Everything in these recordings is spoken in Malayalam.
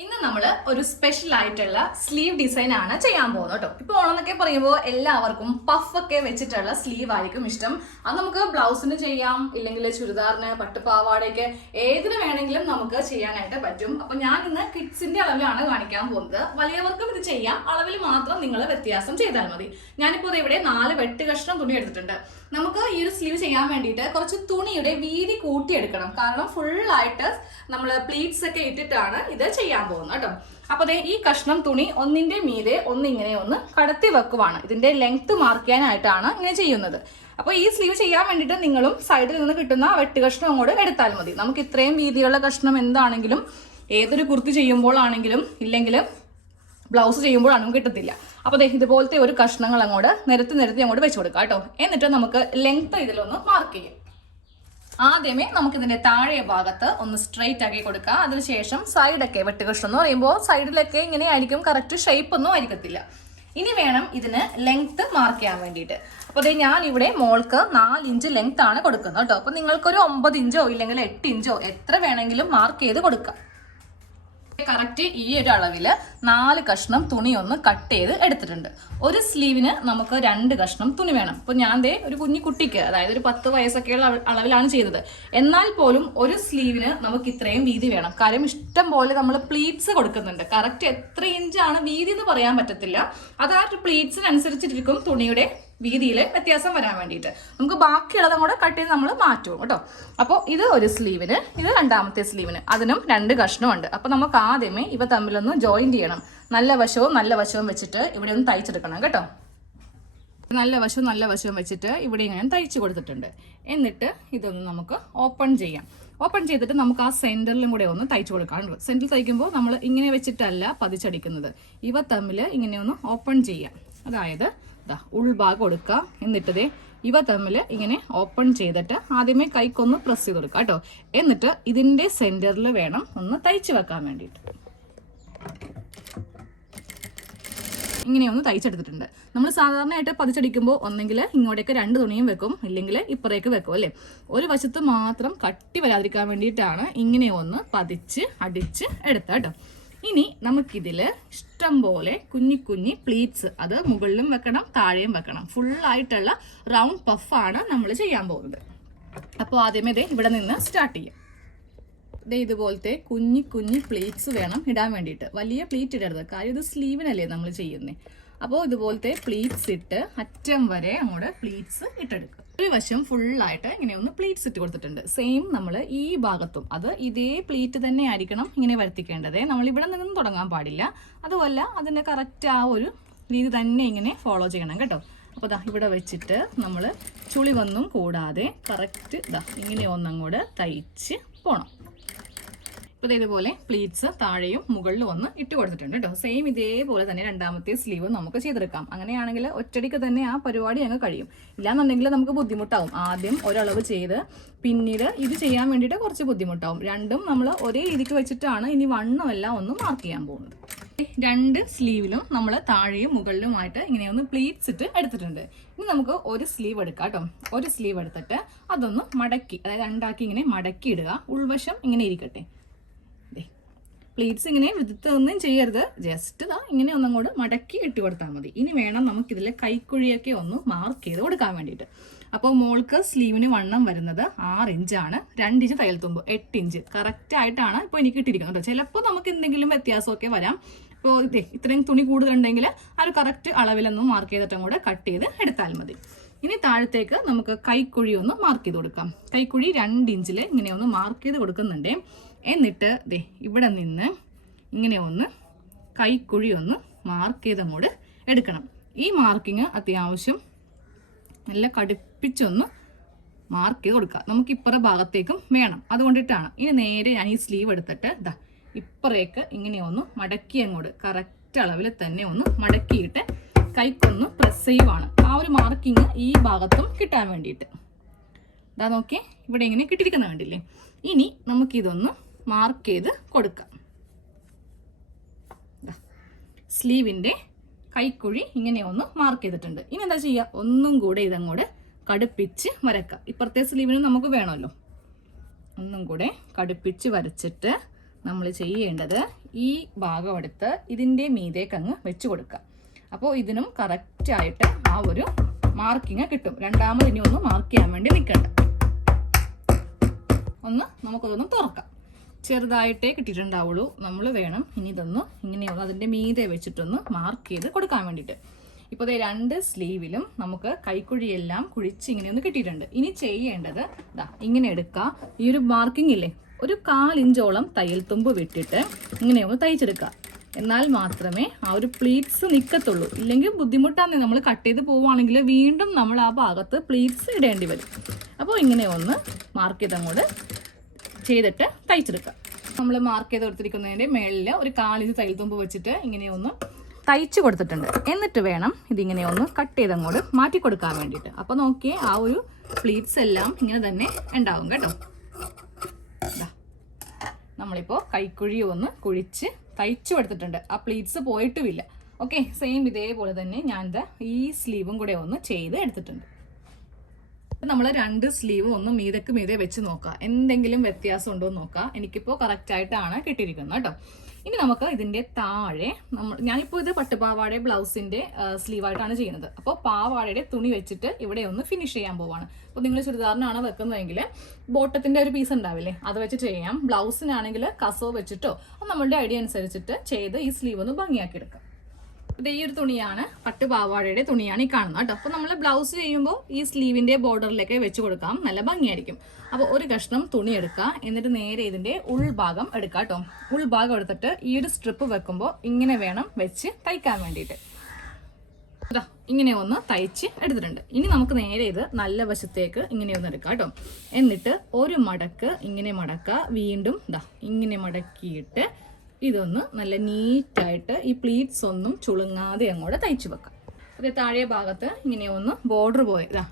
ഇന്ന് നമ്മൾ ഒരു സ്പെഷ്യൽ ആയിട്ടുള്ള സ്ലീവ് ഡിസൈൻ ആണ് ചെയ്യാൻ പോകുന്നത് കേട്ടോ. ഇപ്പൊ ഓണം എന്നൊക്കെ പറയുമ്പോൾ എല്ലാവർക്കും പഫ് ഒക്കെ വെച്ചിട്ടുള്ള സ്ലീവ് ആയിരിക്കും ഇഷ്ടം. അത് നമുക്ക് ബ്ലൗസിന് ചെയ്യാം, ഇല്ലെങ്കിൽ ചുരിദാറിന്, പട്ടുപാവാടയ്ക്ക്, ഏതിന് വേണമെങ്കിലും നമുക്ക് ചെയ്യാനായിട്ട് പറ്റും. അപ്പൊ ഞാൻ ഇന്ന് കിഡ്സിന്റെ അളവിലാണ് കാണിക്കാൻ പോകുന്നത്. വലിയവർക്കും ഇത് ചെയ്യാം, അളവിൽ മാത്രം നിങ്ങൾ വ്യത്യാസം ചെയ്താൽ മതി. ഞാനിപ്പോൾ ഇവിടെ 4 വെട്ട് കഷ്ണം തുണി എടുത്തിട്ടുണ്ട്. നമുക്ക് ഈ ഒരു സ്ലീവ് ചെയ്യാൻ വേണ്ടിയിട്ട് കുറച്ച് തുണിയുടെ വീതി കൂട്ടിയെടുക്കണം. കാരണം ഫുള്ളായിട്ട് നമ്മൾ പ്ലീറ്റ്സ് ഒക്കെ ഇട്ടിട്ടാണ് ഇത് ചെയ്യാൻ പോകുന്നത് കേട്ടോ. അപ്പൊ ദേ ഈ കഷ്ണം തുണി ഒന്നിന്റെ മീതെ ഒന്നിങ്ങനെ ഒന്ന് കടത്തി വെക്കുവാണ്. ഇതിന്റെ ലെങ്ത് മാർക്ക് ചെയ്യാനായിട്ടാണ് ഇങ്ങനെ ചെയ്യുന്നത്. അപ്പോൾ ഈ സ്ലീവ് ചെയ്യാൻ വേണ്ടിയിട്ട് നിങ്ങളും സൈഡിൽ നിന്ന് കിട്ടുന്ന വെട്ട് കഷ്ണം അങ്ങോട്ട് എടുത്താൽ മതി. നമുക്ക് ഇത്രയും വീതിയുള്ള കഷ്ണം എന്താണെങ്കിലും ഏതൊരു കുർത്തി ചെയ്യുമ്പോഴാണെങ്കിലും ഇല്ലെങ്കിൽ ബ്ലൗസ് ചെയ്യുമ്പോഴാണെങ്കിലും കിട്ടത്തില്ല. അപ്പോൾ ഇതുപോലത്തെ ഒരു കഷ്ണങ്ങൾ അങ്ങോട്ട് നിരത്തി അങ്ങോട്ട് വെച്ച് കൊടുക്കാം കേട്ടോ. എന്നിട്ട് നമുക്ക് ലെങ്ത് ഇതിലൊന്ന് മാർക്ക് ചെയ്യാം. ആദ്യമേ നമുക്കിതിന്റെ താഴെ ഭാഗത്ത് ഒന്ന് സ്ട്രെയിറ്റ് ആക്കി കൊടുക്കുക. അതിനുശേഷം സൈഡൊക്കെ വെട്ട് കഷ്ണം എന്ന് പറയുമ്പോൾ സൈഡിലൊക്കെ ഇങ്ങനെ ആയിരിക്കും, കറക്റ്റ് ഷേപ്പ് ഒന്നും ആയിരിക്കത്തില്ല. ഇനി വേണം ഇതിന് ലെങ്ത് മാർക്ക് ചെയ്യാൻ വേണ്ടിയിട്ട്. അപ്പോൾ ഞാൻ ഇവിടെ മോൾക്ക് 4 ഇഞ്ച് ലെങ്ത് ആണ് കൊടുക്കുന്നത് കേട്ടോ. അപ്പോൾ നിങ്ങൾക്കൊരു 9 ഇഞ്ചോ ഇല്ലെങ്കിൽ 8 ഇഞ്ചോ എത്ര വേണമെങ്കിലും മാർക്ക് ചെയ്ത് കൊടുക്കാം. കറക്റ്റ് ഈ ഒരു അളവില് 4 കഷ്ണം തുണി ഒന്ന് കട്ട് ചെയ്ത് എടുത്തിട്ടുണ്ട്. ഒരു സ്ലീവിന് നമുക്ക് 2 കഷ്ണം തുണി വേണം. ഇപ്പൊ ഞാൻ ഒരു കുഞ്ഞു കുട്ടിക്ക്, അതായത് ഒരു 10 വയസ്സൊക്കെയുള്ള അളവിലാണ് ചെയ്തത്. എന്നാൽ പോലും ഒരു സ്ലീവിന് നമുക്ക് ഇത്രയും വീതി വേണം. കാര്യം ഇഷ്ടം പോലെ നമ്മൾ പ്ലീറ്റ്സ് കൊടുക്കുന്നുണ്ട്. കറക്റ്റ് എത്ര ഇഞ്ചാണ് വീതി എന്ന് പറയാൻ പറ്റത്തില്ല. അത് ആ പ്ലീറ്റ്സിനനുസരിച്ചിരിക്കും തുണിയുടെ വീതിയിൽ വ്യത്യാസം വരാൻ വേണ്ടിയിട്ട്. നമുക്ക് ബാക്കിയുള്ളത് കൂടെ കട്ട് ചെയ്ത് നമ്മൾ മാറ്റും കേട്ടോ. അപ്പോൾ ഇത് ഒരു സ്ലീവിന്, ഇത് രണ്ടാമത്തെ സ്ലീവിന്, അതിനും 2 കഷ്ണമുണ്ട്. അപ്പോൾ നമുക്ക് ആദ്യമേ ഇവ തമ്മിലൊന്ന് ജോയിൻ ചെയ്യണം. നല്ല വശവും വെച്ചിട്ട് ഇവിടെ ഒന്ന് തയ്ച്ചെടുക്കണം കേട്ടോ. നല്ല വശവും വെച്ചിട്ട് ഇവിടെ ഇങ്ങനെ തയ്ച്ചു കൊടുത്തിട്ടുണ്ട്. എന്നിട്ട് ഇതൊന്ന് നമുക്ക് ഓപ്പൺ ചെയ്യാം. ഓപ്പൺ ചെയ്തിട്ട് നമുക്ക് ആ സെന്ററിലും കൂടെ ഒന്ന് തയ്ച്ചു കൊടുക്കാം. സെന്ററിൽ തയ്ക്കുമ്പോൾ നമ്മൾ ഇങ്ങനെ വെച്ചിട്ടല്ല പതിച്ചടിക്കുന്നത്. ഇവ തമ്മിൽ ഇങ്ങനെ ഒന്ന് ഓപ്പൺ ചെയ്യാം. അതായത് ഉൾഭാഗം കൊടുക്കുക. എന്നിട്ട് ഇവ തമ്മിൽ ഇങ്ങനെ ഓപ്പൺ ചെയ്തിട്ട് ആദ്യമേ കൈക്കൊന്ന് പ്രസ് ചെയ്ത് കൊടുക്കുക കേട്ടോ. എന്നിട്ട് ഇതിന്റെ സെന്ററിൽ വേണം ഒന്ന് തയ്ച്ചു വെക്കാൻ വേണ്ടിയിട്ട്. ഇങ്ങനെ ഒന്ന് തയ്ച്ചെടുത്തിട്ടുണ്ട്. നമ്മൾ സാധാരണയായിട്ട് പതിച്ചടിക്കുമ്പോൾ ഒന്നെങ്കിൽ ഇങ്ങോട്ടേക്ക് 2 തുണിയും വെക്കും, ഇല്ലെങ്കിൽ ഇപ്പുറേക്ക് വെക്കും അല്ലേ. ഒരു വശത്ത് മാത്രം കട്ടി വരാതിരിക്കാൻ വേണ്ടിയിട്ടാണ് ഇങ്ങനെ ഒന്ന് പതിച്ച് അടിച്ച് എടുത്ത കേട്ടോ. ഇനി നമുക്കിതിൽ ഇഷ്ടം പോലെ കുഞ്ഞി പ്ലീറ്റ്സ്, അത് മുകളിലും വെക്കണം താഴെയും വെക്കണം. ഫുള്ളായിട്ടുള്ള റൗണ്ട് പഫാണ് നമ്മൾ ചെയ്യാൻ പോകുന്നത്. അപ്പോൾ ആദ്യമേ ഇവിടെ നിന്ന് സ്റ്റാർട്ട് ചെയ്യാം. ഇതുപോലത്തെ കുഞ്ഞി പ്ലീറ്റ്സ് വേണം ഇടാൻ വേണ്ടിയിട്ട്. വലിയ പ്ലീറ്റ് ഇടരുത്, കാര്യം ഇത് സ്ലീവിനല്ലേ നമ്മൾ ചെയ്യുന്നത്. അപ്പോൾ ഇതുപോലത്തെ പ്ലീറ്റ്സ് ഇട്ട് അറ്റം വരെ അങ്ങോട്ട് പ്ലീറ്റ്സ് ഇട്ടെടുക്കുക. ഒരു വശം ഫുള്ളായിട്ട് ഇങ്ങനെ ഒന്ന് പ്ലീറ്റ്സ് ഇട്ട് കൊടുത്തിട്ടുണ്ട്. സെയിം നമ്മൾ ഈ ഭാഗത്തും അത് ഇതേ പ്ലീറ്റ് തന്നെ ആയിരിക്കണം ഇങ്ങനെ വരുത്തിക്കേണ്ടത്. നമ്മൾ ഇവിടെ നിന്നും തുടങ്ങാൻ പാടില്ല. അതുമല്ല അതിൻ്റെ കറക്റ്റ് ആ ഒരു രീതി തന്നെ ഇങ്ങനെ ഫോളോ ചെയ്യണം കേട്ടോ. അപ്പോൾ ഇവിടെ വെച്ചിട്ട് നമ്മൾ ചുളിവൊന്നും കൂടാതെ കറക്റ്റ് ഇങ്ങനെ ഒന്നങ്ങോട്ട് തയ്ച്ച് പോകണം. ഇപ്പോൾ ഇതുപോലെ പ്ലീറ്റ്സ് താഴെയും മുകളിലും ഒന്ന് ഇട്ട് കൊടുത്തിട്ടുണ്ട് കേട്ടോ. സെയിം ഇതേപോലെ തന്നെ രണ്ടാമത്തെ സ്ലീവ് നമുക്ക് ചെയ്തെടുക്കാം. അങ്ങനെയാണെങ്കിൽ ഒറ്റടിക്ക് തന്നെ ആ പരിപാടി അങ്ങ് കഴിയും. ഇല്ലാന്നുണ്ടെങ്കിൽ നമുക്ക് ബുദ്ധിമുട്ടാവും. ആദ്യം ഒരളവ് ചെയ്ത് പിന്നീട് ഇത് ചെയ്യാൻ വേണ്ടിയിട്ട് കുറച്ച് ബുദ്ധിമുട്ടാവും. രണ്ടും നമ്മൾ ഒരേ രീതിക്ക് വെച്ചിട്ടാണ് ഇനി വണ്ണമെല്ലാം ഒന്ന് മാർക്ക് ചെയ്യാൻ പോകുന്നത്. 2 സ്ലീവിലും നമ്മൾ താഴെയും മുകളിലുമായിട്ട് ഇങ്ങനെയൊന്ന് പ്ലീറ്റ്സ് ഇട്ട് എടുത്തിട്ടുണ്ട്. ഇനി നമുക്ക് ഒരു സ്ലീവ് എടുക്കാം കേട്ടോ. ഒരു സ്ലീവ് എടുത്തിട്ട് അതൊന്ന് മടക്കി, അതായത് 2 ഇങ്ങനെ മടക്കി ഇടുക. ഉൾവശം ഇങ്ങനെ ഇരിക്കട്ടെ. പ്ലീറ്റ്സ് ഇങ്ങനെ വിടുത്തൊന്നും ചെയ്യരുത്, ജസ്റ്റ് ഇങ്ങനെ ഒന്നും കൂടെ മടക്കി ഇട്ട് കൊടുത്താൽ മതി. ഇനി വേണം നമുക്കിതിൽ കൈക്കുഴിയൊക്കെ ഒന്ന് മാർക്ക് ചെയ്ത് കൊടുക്കാൻ വേണ്ടിയിട്ട്. അപ്പോൾ മോൾക്ക് സ്ലീവിന് വണ്ണം വരുന്നത് 6 ഇഞ്ചാണ്. 2 ഇഞ്ച് തയ്യൽ തുമ്പ്, 8 ഇഞ്ച് കറക്റ്റ് ആയിട്ടാണ് ഇപ്പോൾ എനിക്ക് ഇട്ടിരിക്കുന്നത്. ചിലപ്പോൾ നമുക്ക് എന്തെങ്കിലും വ്യത്യാസമൊക്കെ വരാം. ഇപ്പോൾ ഇത്രയും തുണി കൂടുതലുണ്ടെങ്കിൽ ആ ഒരു കറക്റ്റ് അളവിലൊന്നും മാർക്ക് ചെയ്തിട്ടും കൂടെ കട്ട് ചെയ്ത് എടുത്താൽ മതി. ഇനി താഴത്തേക്ക് നമുക്ക് കൈക്കുഴി ഒന്ന് മാർക്ക് ചെയ്ത് കൊടുക്കാം. കൈക്കുഴി 2 ഇഞ്ചിൽ ഇങ്ങനെ ഒന്ന് മാർക്ക് ചെയ്ത് കൊടുക്കുന്നുണ്ട്. എന്നിട്ട് ഇവിടെ നിന്ന് ഇങ്ങനെ ഒന്ന് കൈക്കുഴി ഒന്ന് മാർക്ക് ചെയ്ത് അങ്ങോട്ട് എടുക്കണം. ഈ മാർക്കിങ് അത്യാവശ്യം നല്ല കടുപ്പിച്ചൊന്ന് മാർക്ക് ചെയ്ത് കൊടുക്കുക. നമുക്ക് ഇപ്പുറ ഭാഗത്തേക്കും വേണം, അതുകൊണ്ടിട്ടാണ്. ഇനി നേരെ ഞാൻ ഈ സ്ലീവ് എടുത്തിട്ട് ഇപ്പുറേക്ക് ഇങ്ങനെ ഒന്ന് മടക്കി അങ്ങോട്ട് കറക്റ്റ് അളവിൽ തന്നെ ഒന്ന് മടക്കിയിട്ട് കൈക്കൊന്ന് പ്രസ് ചെയ്യുവാണ്. ആ ഒരു മാർക്കിങ് ഈ ഭാഗത്തും കിട്ടാൻ വേണ്ടിയിട്ട്. നോക്കിയേ, ഇവിടെ ഇങ്ങനെ കിട്ടിയിരിക്കുന്ന കണ്ടില്ലേ. ഇനി നമുക്കിതൊന്ന് മാർക്ക് ചെയ്ത് കൊടുക്കാം. സ്ലീവിൻ്റെ കൈക്കുഴി ഇങ്ങനെ ഒന്ന് മാർക്ക് ചെയ്തിട്ടുണ്ട്. ഇനി എന്താ ചെയ്യുക, ഒന്നും കൂടെ ഇതങ്ങോട്ട് കടുപ്പിച്ച് വരക്കാം. ഇപ്പുറത്തെ സ്ലീവിന് നമുക്ക് വേണമല്ലോ. ഒന്നും കൂടെ കടുപ്പിച്ച് വരച്ചിട്ട് നമ്മൾ ചെയ്യേണ്ടത് ഈ ഭാഗം എടുത്ത് ഇതിൻ്റെ മീതേക്ക് അങ്ങ് വെച്ച് കൊടുക്കുക. അപ്പോൾ ഇതിനും കറക്റ്റായിട്ട് ആ ഒരു മാർക്കിങ് കിട്ടും. രണ്ടാമത് ഇനി ഒന്ന് മാർക്ക് ചെയ്യാൻ വേണ്ടി നിൽക്കണ്ട. നമുക്കതൊന്ന് തുറക്കാം. ചെറുതായിട്ടേ കിട്ടിയിട്ടുണ്ടാവുള്ളൂ. നമ്മൾ വേണം ഇനി ഇതൊന്ന് ഇങ്ങനെയൊന്ന് അതിൻ്റെ മീതെ വെച്ചിട്ടൊന്ന് മാർക്ക് ചെയ്ത് കൊടുക്കാൻ വേണ്ടിയിട്ട്. ഇപ്പോൾ ദേ 2 സ്ലീവിലും നമുക്ക് കൈക്കുഴിയെല്ലാം കുഴിച്ച് ഇങ്ങനെയൊന്ന് കിട്ടിയിട്ടുണ്ട്. ഇനി ചെയ്യേണ്ടത് ഇങ്ങനെ എടുക്കുക. ഈ ഒരു മാർക്കിംഗ് ഇല്ലേ, ഒരു 1/4 ഇഞ്ചോളം തയ്യൽ തുമ്പ് വിട്ടിട്ട് ഇങ്ങനെയൊന്ന് തയ്ച്ചെടുക്കുക. എന്നാൽ മാത്രമേ ആ ഒരു പ്ലീറ്റ്സ് നിൽക്കത്തുള്ളൂ. ഇല്ലെങ്കിൽ ബുദ്ധിമുട്ടാണ്. നമ്മൾ കട്ട് ചെയ്ത് പോവുകയാണെങ്കിൽ വീണ്ടും നമ്മൾ ആ ഭാഗത്ത് പ്ലീറ്റ്സ് ഇടേണ്ടി വരും. അപ്പോൾ ഇങ്ങനെ ഒന്ന് മാർക്ക് ചെയ്തങ്ങോട്ട് ചെയ്തിട്ട് തയ്ച്ചെടുക്കുക. നമ്മൾ മാർക്ക് ചെയ്ത് കൊടുത്തിരിക്കുന്നതിൻ്റെ മേളിൽ ഒരു 1/4 ഇഞ്ച് തയ്യൽ തുമ്പ് വെച്ചിട്ട് ഇങ്ങനെയൊന്ന് തയ്ച്ച് കൊടുത്തിട്ടുണ്ട്. എന്നിട്ട് വേണം ഇതിങ്ങനെ ഒന്ന് കട്ട് ചെയ്തങ്ങോട്ട് മാറ്റി കൊടുക്കാൻ വേണ്ടിയിട്ട്. അപ്പോൾ നോക്കിയേ, ആ ഒരു പ്ലീറ്റ്സ് എല്ലാം ഇങ്ങനെ തന്നെ ഉണ്ടാവും കേട്ടോ. നമ്മളിപ്പോൾ കൈക്കുഴി ഒന്ന് കുഴിച്ച് തയ്ച്ചു കൊടുത്തിട്ടുണ്ട്. ആ പ്ലീറ്റ്സ് പോയിട്ടുമില്ല. ഓക്കെ, സെയിം ഇതേപോലെ തന്നെ ഞാൻ ഈ സ്ലീവും കൂടെ ഒന്ന് ചെയ്ത് എടുത്തിട്ടുണ്ട്. നമ്മൾ 2 സ്ലീവും ഒന്ന് മീതക്ക് മീതെ വെച്ച് നോക്കുക, എന്തെങ്കിലും വ്യത്യാസം ഉണ്ടോ എന്ന് നോക്കുക. എനിക്കിപ്പോൾ കറക്റ്റായിട്ടാണ് കിട്ടിയിരിക്കുന്നത് കേട്ടോ. ഇനി നമുക്ക് ഇതിൻ്റെ താഴെ ഞാനിപ്പോൾ ഇത് പട്ടുപാവാട ബ്ലൗസിൻ്റെ സ്ലീവായിട്ടാണ് ചെയ്യുന്നത്. അപ്പോൾ പാവാടയുടെ തുണി വെച്ചിട്ട് ഇവിടെ ഒന്ന് ഫിനിഷ് ചെയ്യാൻ പോവാണ്. അപ്പോൾ നിങ്ങൾ ചുരിദാറിനാണ് വെക്കുന്നതെങ്കിൽ ബോട്ടത്തിൻ്റെ ഒരു പീസ് ഉണ്ടാവില്ലേ, അത് വെച്ച് ചെയ്യാം. ബ്ലൗസിനാണെങ്കിൽ കസോ വെച്ചിട്ടോ നമ്മളുടെ ഐഡിയ അനുസരിച്ചിട്ട് ചെയ്ത് ഈ സ്ലീവ് ഒന്ന് ഭംഗിയാക്കി എടുക്കാം. ഈ ഒരു തുണിയാണ്, പട്ടുപാവാടയുടെ തുണിയാണ് ഈ കാണുന്നത് കേട്ടോ. അപ്പോൾ നമ്മൾ ബ്ലൗസ് ചെയ്യുമ്പോൾ ഈ സ്ലീവിൻ്റെ ബോർഡറിലേക്ക് വെച്ച് കൊടുക്കാം, നല്ല ഭംഗിയായിരിക്കും. അപ്പോൾ ഒരു കഷ്ണം തുണി എടുക്കുക, എന്നിട്ട് നേരെ ഇതിൻ്റെ ഉൾഭാഗം എടുക്കുക കേട്ടോ. ഉൾഭാഗം എടുത്തിട്ട് ഈ ഒരു സ്ട്രിപ്പ് വെക്കുമ്പോൾ ഇങ്ങനെ വേണം വെച്ച് തയ്ക്കാൻ വേണ്ടിയിട്ട്. ഇങ്ങനെ ഒന്ന് തയ്ച്ച് എടുത്തിട്ടുണ്ട്. ഇനി നമുക്ക് നേരെ ഇത് നല്ല വശത്തേക്ക് ഇങ്ങനെ ഒന്ന് എടുക്കാം കേട്ടോ. എന്നിട്ട് ഒരു മടക്ക് ഇങ്ങനെ മടക്കുക, വീണ്ടും ഇങ്ങനെ മടക്കിയിട്ട് ഇതൊന്ന് നല്ല നീറ്റായിട്ട് ഈ പ്ലീറ്റ്സ് ഒന്നും ചുളുങ്ങാതെ അങ്ങോട്ട് തയ്ച്ചു വെക്കാം. അത് താഴെ ഭാഗത്ത് ഇങ്ങനെ ഒന്ന് ബോർഡർ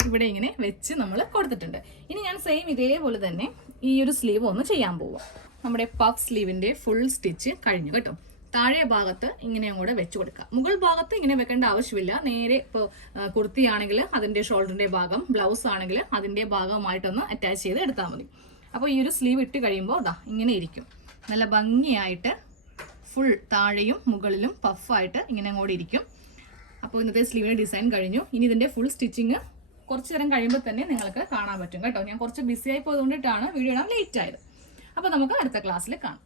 ഇവിടെ ഇങ്ങനെ വെച്ച് നമ്മൾ കൊടുത്തിട്ടുണ്ട്. ഇനി ഞാൻ സെയിം ഇതേപോലെ തന്നെ ഈ ഒരു സ്ലീവ് ഒന്ന് ചെയ്യാൻ പോവാം. നമ്മുടെ പഫ് സ്ലീവിൻ്റെ ഫുൾ സ്റ്റിച്ച് കഴിഞ്ഞു കേട്ടോ. താഴെ ഭാഗത്ത് ഇങ്ങനെ അങ്ങോട്ട് വെച്ച് കൊടുക്കുക. മുകൾ ഭാഗത്ത് ഇങ്ങനെ വെക്കേണ്ട ആവശ്യമില്ല. നേരെ ഇപ്പോൾ കുർത്തിയാണെങ്കിൽ അതിൻ്റെ ഷോൾഡറിൻ്റെ ഭാഗം, ബ്ലൗസ് ആണെങ്കിൽ അതിൻ്റെ ഭാഗമായിട്ടൊന്ന് അറ്റാച്ച് ചെയ്ത് എടുത്താൽ മതി. അപ്പോൾ ഈ ഒരു സ്ലീവ് ഇട്ട് കഴിയുമ്പോൾ ഇങ്ങനെ ഇരിക്കും, നല്ല ഭംഗിയായിട്ട് ഫുൾ താഴെയും മുകളിലും പഫായിട്ട് ഇങ്ങനെ അങ്ങോട്ട് ഇരിക്കും. അപ്പോൾ ഇന്നത്തെ സ്ലീവിൻ്റെ ഡിസൈൻ കഴിഞ്ഞു. ഇനി ഇതിൻ്റെ ഫുൾ സ്റ്റിച്ചിങ് കുറച്ച് നേരം കഴിയുമ്പോൾ തന്നെ നിങ്ങൾക്ക് കാണാൻ പറ്റും കേട്ടോ. ഞാൻ കുറച്ച് ബിസി ആയി പോയതുകൊണ്ടിട്ടാണ് വീഡിയോ ഇടാൻ ലേറ്റ് ആയത്. അപ്പോൾ നമുക്ക് അടുത്ത ക്ലാസ്സിൽ കാണാം.